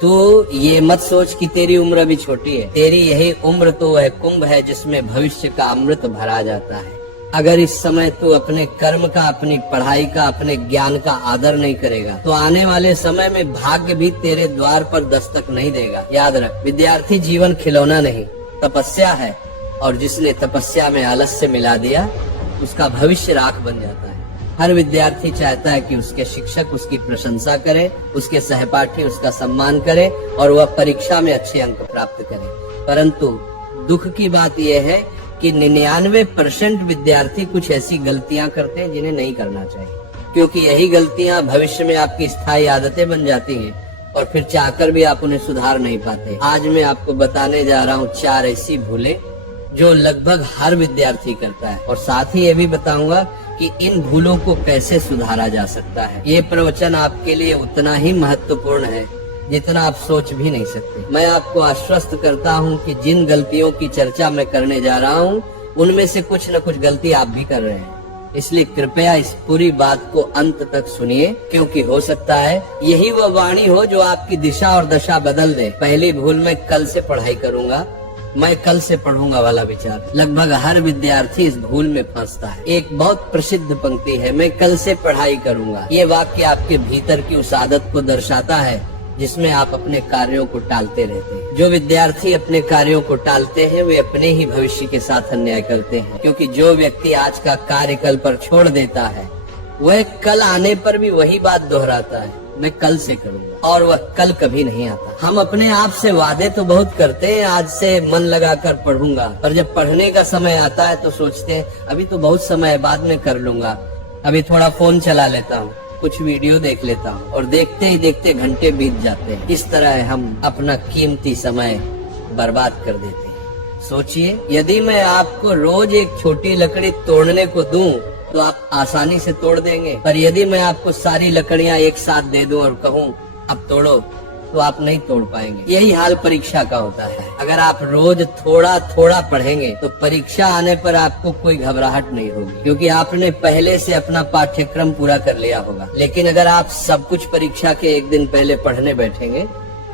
तो ये मत सोच कि तेरी उम्र अभी छोटी है। तेरी यही उम्र तो वह कुंभ है जिसमें भविष्य का अमृत भरा जाता है। अगर इस समय तू अपने कर्म का, अपनी पढ़ाई का, अपने ज्ञान का आदर नहीं करेगा तो आने वाले समय में भाग्य भी तेरे द्वार पर दस्तक नहीं देगा। याद रख, विद्यार्थी जीवन खिलौना नहीं, तपस्या है, और जिसने तपस्या में आलस्य मिला दिया उसका भविष्य राख बन जाता है। हर विद्यार्थी चाहता है कि उसके शिक्षक उसकी प्रशंसा करे, उसके सहपाठी उसका सम्मान करे और वह परीक्षा में अच्छे अंक प्राप्त करे। परंतु दुख की बात यह है कि 99% विद्यार्थी कुछ ऐसी गलतियां करते हैं जिन्हें नहीं करना चाहिए, क्योंकि यही गलतियां भविष्य में आपकी स्थायी आदतें बन जाती हैं और फिर चाहकर भी आप उन्हें सुधार नहीं पाते। आज मैं आपको बताने जा रहा हूँ 4 ऐसी भूलें जो लगभग हर विद्यार्थी करता है, और साथ ही ये भी बताऊंगा कि इन भूलों को कैसे सुधारा जा सकता है। ये प्रवचन आपके लिए उतना ही महत्वपूर्ण है जितना आप सोच भी नहीं सकते। मैं आपको आश्वस्त करता हूँ कि जिन गलतियों की चर्चा मैं करने जा रहा हूँ उनमें से कुछ न कुछ गलती आप भी कर रहे हैं। इसलिए कृपया इस पूरी बात को अंत तक सुनिए, क्योंकि हो सकता है यही वह वाणी हो जो आपकी दिशा और दशा बदल दे। पहली भूल, मैं कल से पढ़ाई करूंगा, मैं कल से पढ़ूंगा वाला विचार। लगभग हर विद्यार्थी इस भूल में फंसता है। एक बहुत प्रसिद्ध पंक्ति है, मैं कल से पढ़ाई करूंगा। ये वाक्य आपके भीतर की उस आदत को दर्शाता है जिसमें आप अपने कार्यों को टालते रहते हैं। जो विद्यार्थी अपने कार्यों को टालते हैं वे अपने ही भविष्य के साथ अन्याय करते हैं, क्योंकि जो व्यक्ति आज का कार्य कल पर छोड़ देता है वह कल आने पर भी वही बात दोहराता है, मैं कल से करूंगा, और वह कल कभी नहीं आता। हम अपने आप से वादे तो बहुत करते हैं, आज से मन लगाकर पढ़ूंगा, पर जब पढ़ने का समय आता है तो सोचते हैं अभी तो बहुत समय है, बाद में कर लूंगा, अभी थोड़ा फोन चला लेता हूँ, कुछ वीडियो देख लेता हूँ, और देखते ही देखते घंटे बीत जाते हैं। इस तरह हम अपना कीमती समय बर्बाद कर देते हैं। सोचिए, यदि मैं आपको रोज एक छोटी लकड़ी तोड़ने को दूं तो आप आसानी से तोड़ देंगे, पर यदि मैं आपको सारी लकड़ियां एक साथ दे दूं और कहूं अब तोड़ो तो आप नहीं तोड़ पाएंगे। यही हाल परीक्षा का होता है। अगर आप रोज थोड़ा थोड़ा पढ़ेंगे तो परीक्षा आने पर आपको कोई घबराहट नहीं होगी, क्योंकि आपने पहले से अपना पाठ्यक्रम पूरा कर लिया होगा। लेकिन अगर आप सब कुछ परीक्षा के एक दिन पहले पढ़ने बैठेंगे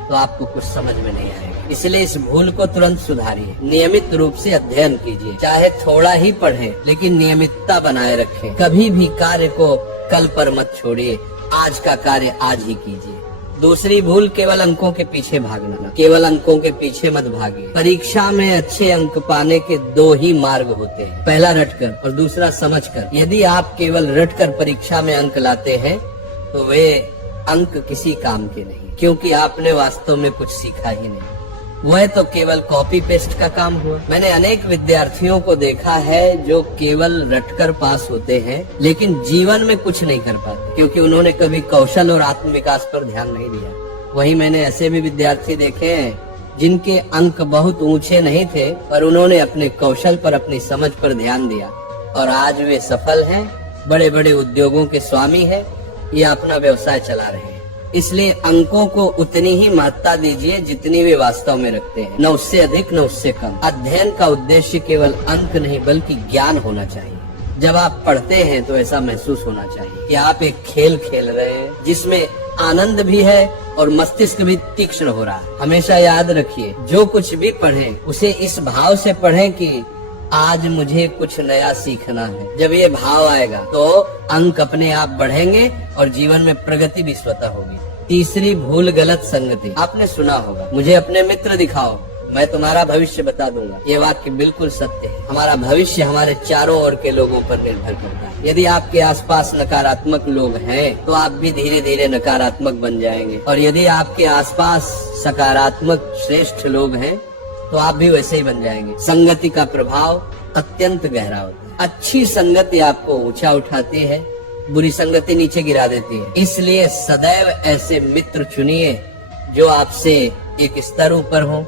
तो आपको कुछ समझ में नहीं आएगा। इसलिए इस भूल को तुरंत सुधारिए। नियमित रूप से अध्ययन कीजिए, चाहे थोड़ा ही पढ़ें, लेकिन नियमितता बनाए रखें। कभी भी कार्य को कल पर मत छोड़िए, आज का कार्य आज ही कीजिए। दूसरी भूल, केवल अंकों के पीछे भागना। केवल अंकों के पीछे मत भागिए। परीक्षा में अच्छे अंक पाने के 2 ही मार्ग होते हैं, पहला रटकर और दूसरा समझकर। यदि आप केवल रटकर परीक्षा में अंक लाते हैं तो वे अंक किसी काम के नहीं, क्योंकि आपने वास्तव में कुछ सीखा ही नहीं। वह तो केवल कॉपी पेस्ट का काम हुआ। मैंने अनेक विद्यार्थियों को देखा है जो केवल रटकर पास होते हैं लेकिन जीवन में कुछ नहीं कर पाते, क्योंकि उन्होंने कभी कौशल और आत्म विकास पर ध्यान नहीं दिया। वहीं मैंने ऐसे भी विद्यार्थी देखे हैं जिनके अंक बहुत ऊंचे नहीं थे, पर उन्होंने अपने कौशल पर, अपनी समझ पर ध्यान दिया और आज वे सफल हैं, बड़े बड़े उद्योगों के स्वामी हैं या अपना व्यवसाय चला रहे हैं। इसलिए अंकों को उतनी ही महत्ता दीजिए जितनी वे वास्तव में रखते हैं, न उससे अधिक न उससे कम। अध्ययन का उद्देश्य केवल अंक नहीं बल्कि ज्ञान होना चाहिए। जब आप पढ़ते हैं तो ऐसा महसूस होना चाहिए कि आप एक खेल खेल रहे हैं जिसमें आनंद भी है और मस्तिष्क भी तीक्ष्ण हो रहा है। हमेशा याद रखिए, जो कुछ भी पढ़ें उसे इस भाव से पढ़ें कि आज मुझे कुछ नया सीखना है। जब ये भाव आएगा तो अंक अपने आप बढ़ेंगे और जीवन में प्रगति भी स्वतः होगी। तीसरी भूल, गलत संगति। आपने सुना होगा, मुझे अपने मित्र दिखाओ, मैं तुम्हारा भविष्य बता दूंगा। ये वाक्य बिल्कुल सत्य है। हमारा भविष्य हमारे चारों ओर के लोगों पर निर्भर करता है। यदि आपके आसपास नकारात्मक लोग हैं तो आप भी धीरे धीरे नकारात्मक बन जाएंगे, और यदि आपके आसपास सकारात्मक श्रेष्ठ लोग हैं तो आप भी वैसे ही बन जाएंगे। संगति का प्रभाव अत्यंत गहरा होता है। अच्छी संगति आपको ऊंचा उठाती है, बुरी संगति नीचे गिरा देती है। इसलिए सदैव ऐसे मित्र चुनिए जो आपसे एक स्तर ऊपर हो,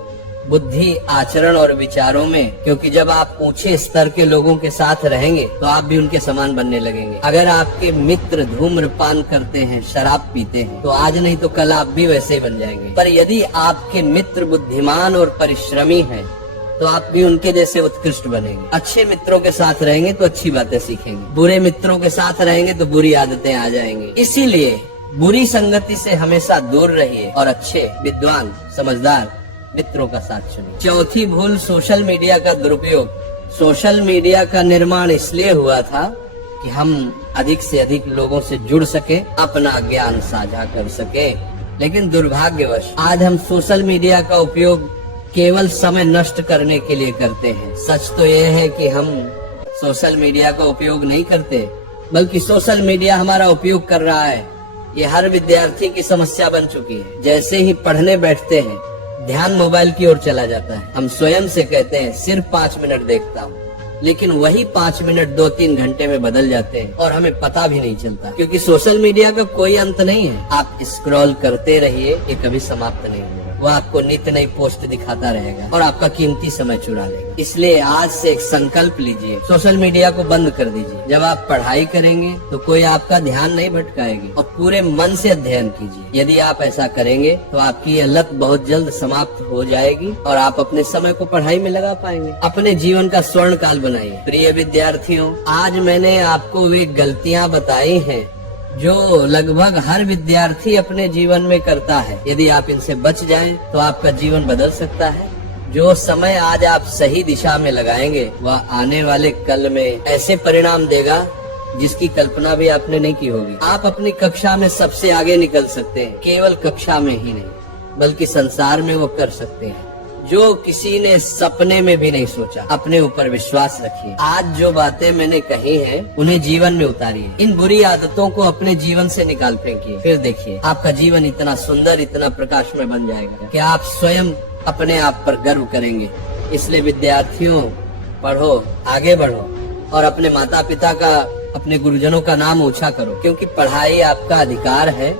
बुद्धि, आचरण और विचारों में, क्योंकि जब आप ऊंचे स्तर के लोगों के साथ रहेंगे तो आप भी उनके समान बनने लगेंगे। अगर आपके मित्र धूम्रपान करते हैं, शराब पीते हैं, तो आज नहीं तो कल आप भी वैसे ही बन जाएंगे। पर यदि आपके मित्र बुद्धिमान और परिश्रमी हैं तो आप भी उनके जैसे उत्कृष्ट बनेंगे। अच्छे मित्रों के साथ रहेंगे तो अच्छी बातें सीखेंगे, बुरे मित्रों के साथ रहेंगे तो बुरी आदतें आ जाएंगी। इसीलिए बुरी संगति से हमेशा दूर रहिए और अच्छे, विद्वान, समझदार मित्रों का साथ चुनिए। चौथी भूल, सोशल मीडिया का दुरुपयोग। सोशल मीडिया का निर्माण इसलिए हुआ था कि हम अधिक से अधिक लोगों से जुड़ सके, अपना ज्ञान साझा कर सके। लेकिन दुर्भाग्यवश आज हम सोशल मीडिया का उपयोग केवल समय नष्ट करने के लिए करते हैं। सच तो यह है कि हम सोशल मीडिया का उपयोग नहीं करते, बल्कि सोशल मीडिया हमारा उपयोग कर रहा है। ये हर विद्यार्थी की समस्या बन चुकी है। जैसे ही पढ़ने बैठते हैं, ध्यान मोबाइल की ओर चला जाता है। हम स्वयं से कहते हैं सिर्फ 5 मिनट देखता हूँ, लेकिन वही 5 मिनट 2-3 घंटे में बदल जाते हैं और हमें पता भी नहीं चलता, क्योंकि सोशल मीडिया का कोई अंत नहीं है। आप स्क्रॉल करते रहिए, ये कभी समाप्त नहीं होगा। वो आपको नित्य नई पोस्ट दिखाता रहेगा और आपका कीमती समय चुरा लेगा। इसलिए आज से एक संकल्प लीजिए, सोशल मीडिया को बंद कर दीजिए। जब आप पढ़ाई करेंगे तो कोई आपका ध्यान नहीं भटकाएगी और पूरे मन से अध्ययन कीजिए। यदि आप ऐसा करेंगे तो आपकी यह लत बहुत जल्द समाप्त हो जाएगी और आप अपने समय को पढ़ाई में लगा पाएंगे। अपने जीवन का स्वर्ण काल बनाइए। प्रिय विद्यार्थियों, आज मैंने आपको वे गलतियाँ बताई हैं जो लगभग हर विद्यार्थी अपने जीवन में करता है। यदि आप इनसे बच जाएं तो आपका जीवन बदल सकता है। जो समय आज आप सही दिशा में लगाएंगे, वह आने वाले कल में ऐसे परिणाम देगा जिसकी कल्पना भी आपने नहीं की होगी। आप अपनी कक्षा में सबसे आगे निकल सकते हैं। केवल कक्षा में ही नहीं, बल्कि संसार में वो कर सकते हैं जो किसी ने सपने में भी नहीं सोचा। अपने ऊपर विश्वास रखिए। आज जो बातें मैंने कही हैं, उन्हें जीवन में उतारिए। इन बुरी आदतों को अपने जीवन से निकाल फेंकिए। फिर देखिए, आपका जीवन इतना सुंदर, इतना प्रकाशमय बन जाएगा कि आप स्वयं अपने आप पर गर्व करेंगे। इसलिए विद्यार्थियों, पढ़ो, आगे बढ़ो और अपने माता पिता का, अपने गुरुजनों का नाम ऊंचा करो, क्योंकि पढ़ाई आपका अधिकार है।